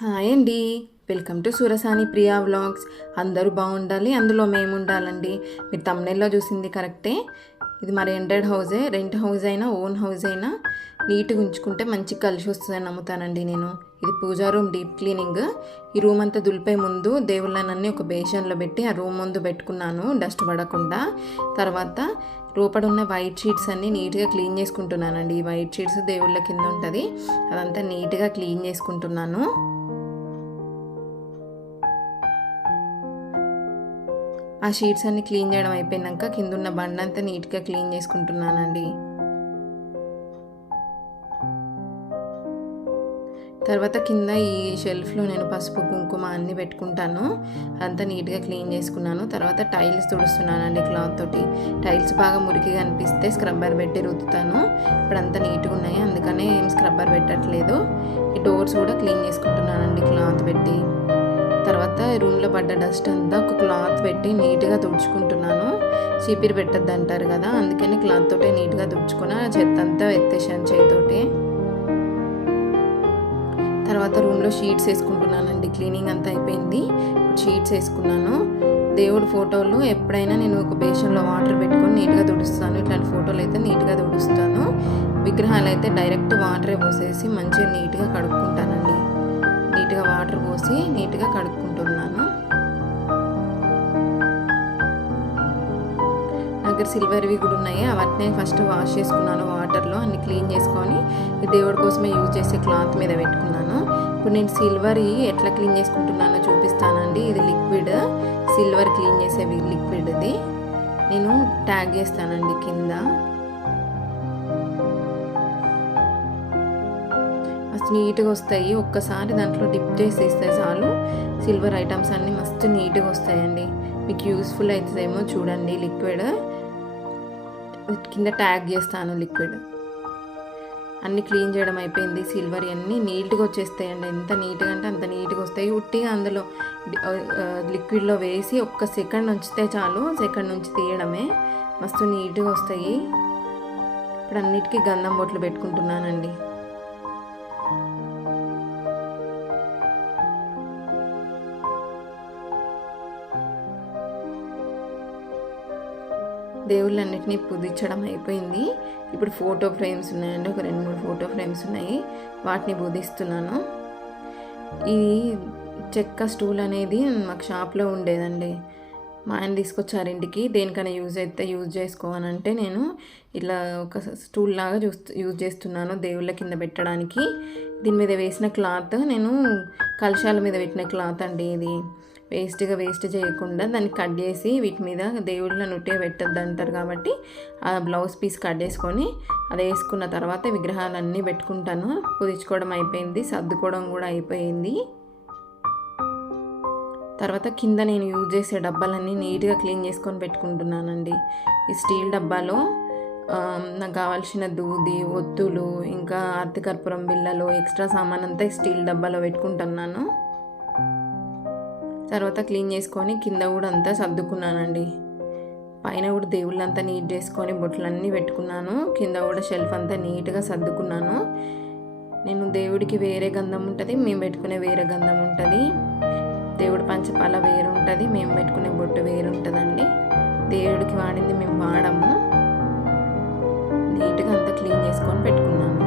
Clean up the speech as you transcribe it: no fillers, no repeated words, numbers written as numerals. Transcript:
Hi అండి. Welcome to Surasani Priya vlogs. అందరూ బాగుండాలి, అందులో మేము ఉండాలండి. మీరు తమ్నెల్లో చూసింది కరెక్టే. ఇది మా రెంటెడ్ హౌజే. రెంట్ హౌస్ అయినా ఓన్ హౌస్ అయినా నీట్గా ఉంచుకుంటే మంచిగా కలిసి వస్తుందని నమ్ముతానండి నేను. ఇది పూజా రూమ్ డీప్ క్లీనింగ్. ఈ రూమ్ అంతా దులిపే ముందు దేవుళ్ళనన్నీ ఒక బేషన్లో పెట్టి ఆ రూమ్ ముందు పెట్టుకున్నాను డస్ట్ పడకుండా. తర్వాత లోపడున్న వైట్ షీట్స్ అన్నీ నీట్గా క్లీన్ చేసుకుంటున్నానండి. ఈ వైట్ షీట్స్ దేవుళ్ళ కింద ఉంటుంది, అదంతా నీట్గా క్లీన్ చేసుకుంటున్నాను. ఆ షీట్స్ అన్ని క్లీన్ చేయడం అయిపోయినాక కింద ఉన్న బండ అంతా నీట్గా క్లీన్ చేసుకుంటున్నానండి. తర్వాత కింద ఈ షెల్ఫ్లో నేను పసుపు కుంకుమ అన్నీ పెట్టుకుంటాను. అదంతా నీట్గా క్లీన్ చేసుకున్నాను. తర్వాత టైల్స్ తుడుస్తున్నానండి క్లాత్ తోటి. టైల్స్ బాగా మురికిగా అనిపిస్తే స్క్రబ్బర్ పెట్టి రుద్దుతాను. ఇప్పుడు అంతా నీట్గా ఉన్నాయి, అందుకనే ఏం స్క్రబ్బర్ పెట్టట్లేదు. ఈ డోర్స్ కూడా క్లీన్ చేసుకుంటున్నానండి క్లాత్ పెట్టి. తర్వాత రూమ్లో పడ్డ డస్ట్ అంతా ఒక క్లాత్ పెట్టి నీట్గా తుడుచుకుంటున్నాను. చీపిరి పెట్టద్దు అంటారు కదా, అందుకని క్లాత్ తోటే నీట్గా తుడుచుకుని చెత్త అంతా ఎత్తేసాను చేయితోటి. తర్వాత రూమ్లో షీట్స్ వేసుకుంటున్నానండి. క్లీనింగ్ అంతా అయిపోయింది, ఇప్పుడు షీట్స్ వేసుకున్నాను. దేవుడి ఫోటోలు ఎప్పుడైనా నేను ఒక బేషన్లో వాటర్ పెట్టుకొని నీట్గా తుడుస్తాను. ఇట్లాంటి ఫోటోలు అయితే నీట్గా తుడుస్తాను. విగ్రహాలు అయితే డైరెక్ట్ వాటరే పోసేసి మంచిగా నీట్గా కడుక్కుంటానండి. నీట్గా వాటర్ పోసి నీట్గా కడుక్కుంటున్నాను. నా దగ్గర సిల్వర్వి కూడా ఉన్నాయి, అవన్నీ ఫస్ట్ వాష్ చేసుకున్నాను వాటర్లో. అన్ని క్లీన్ చేసుకొని ఈ దేవుడి కోసమే యూజ్ చేసే క్లాత్ మీద పెట్టుకున్నాను. ఇప్పుడు నేను సిల్వర్ ఎట్లా క్లీన్ చేసుకుంటున్నానో చూపిస్తానండి. ఇది లిక్విడ్, సిల్వర్ క్లీన్ చేసే లిక్విడ్. ఇది నేను ట్యాగ్ చేస్తానండి కింద. నీట్గా వస్తాయి. ఒక్కసారి దాంట్లో డిప్ చేసి ఇస్తే చాలు సిల్వర్ ఐటమ్స్ అన్నీ మస్తు నీట్గా వస్తాయండి. మీకు యూస్ఫుల్ అవుతుందేమో చూడండి. లిక్విడ్ కింద ట్యాగ్ చేస్తాను. లిక్విడ్ అన్నీ క్లీన్ చేయడం అయిపోయింది. సిల్వర్ అన్నీ నీట్గా వచ్చేస్తాయండి. ఎంత నీట్గా అంటే అంత నీట్గా వస్తాయి. ఉట్టిగా అందులో లిక్విడ్లో వేసి ఒక్క సెకండ్ ఉంచితే చాలు, సెకండ్ నుంచి తీయడమే, మస్తు నీట్గా వస్తాయి. ఇప్పుడు అన్నిటికీ గంధం బొట్లు పెట్టుకుంటున్నానండి. దేవుళ్ళన్నిటినీ పూజించడం అయిపోయింది. ఇప్పుడు ఫోటో ఫ్రేమ్స్ ఉన్నాయండి, ఒక 2-3 ఫోటో ఫ్రేమ్స్ ఉన్నాయి, వాటిని పూజిస్తున్నాను. ఈ చెక్క స్టూల్ అనేది మాకు షాప్లో ఉండేదండి. మా ఆయన తీసుకొచ్చారు ఇంటికి. దేనికైనా యూజ్ చేసుకోవాలంటే నేను ఇలా ఒక స్టూల్ లాగా యూజ్ చేస్తున్నాను దేవుళ్ళ కింద పెట్టడానికి. దీని మీద వేసిన క్లాత్ నేను కలశాల మీద పెట్టిన క్లాత్ అండి. ఇది వేస్ట్ చేయకుండా దాన్ని కట్ చేసి వీటి మీద దేవుళ్ళని ఉట్టిగా పెట్టద్దు అంటారు కాబట్టి ఆ బ్లౌజ్ పీస్ కట్ చేసుకొని అది వేసుకున్న తర్వాత విగ్రహాలన్నీ పెట్టుకుంటాను. పూజించుకోవడం అయిపోయింది, సర్దుకోవడం కూడా అయిపోయింది. తర్వాత కింద నేను యూజ్ చేసే డబ్బాలన్నీ నీట్గా క్లీన్ చేసుకొని పెట్టుకుంటున్నానండి. ఈ స్టీల్ డబ్బాలో నాకు కావాల్సిన దూది, ఒత్తులు, ఇంకా ఆర్తికర్పూరం బిళ్ళలు, ఎక్స్ట్రా సామాన్ అంతా స్టీల్ డబ్బాలో పెట్టుకుంటున్నాను. తర్వాత క్లీన్ చేసుకొని కింద కూడా అంతా సర్దుకున్నానండి. పైన కూడా దేవుళ్ళంతా నీట్ చేసుకొని బొట్లన్నీ పెట్టుకున్నాను. కింద కూడా షెల్ఫ్ అంతా నీట్గా సర్దుకున్నాను. నేను దేవుడికి వేరే గంధం ఉంటుంది, మేము పెట్టుకునే వేరే గంధం ఉంటుంది. దేవుడి పంచపాల వేరు ఉంటుంది, మేము పెట్టుకునే బొట్టు వేరు ఉంటుందండి. దేవుడికి వాడింది మేము వాడము. నీట్గా అంతా క్లీన్ చేసుకొని పెట్టుకున్నాను.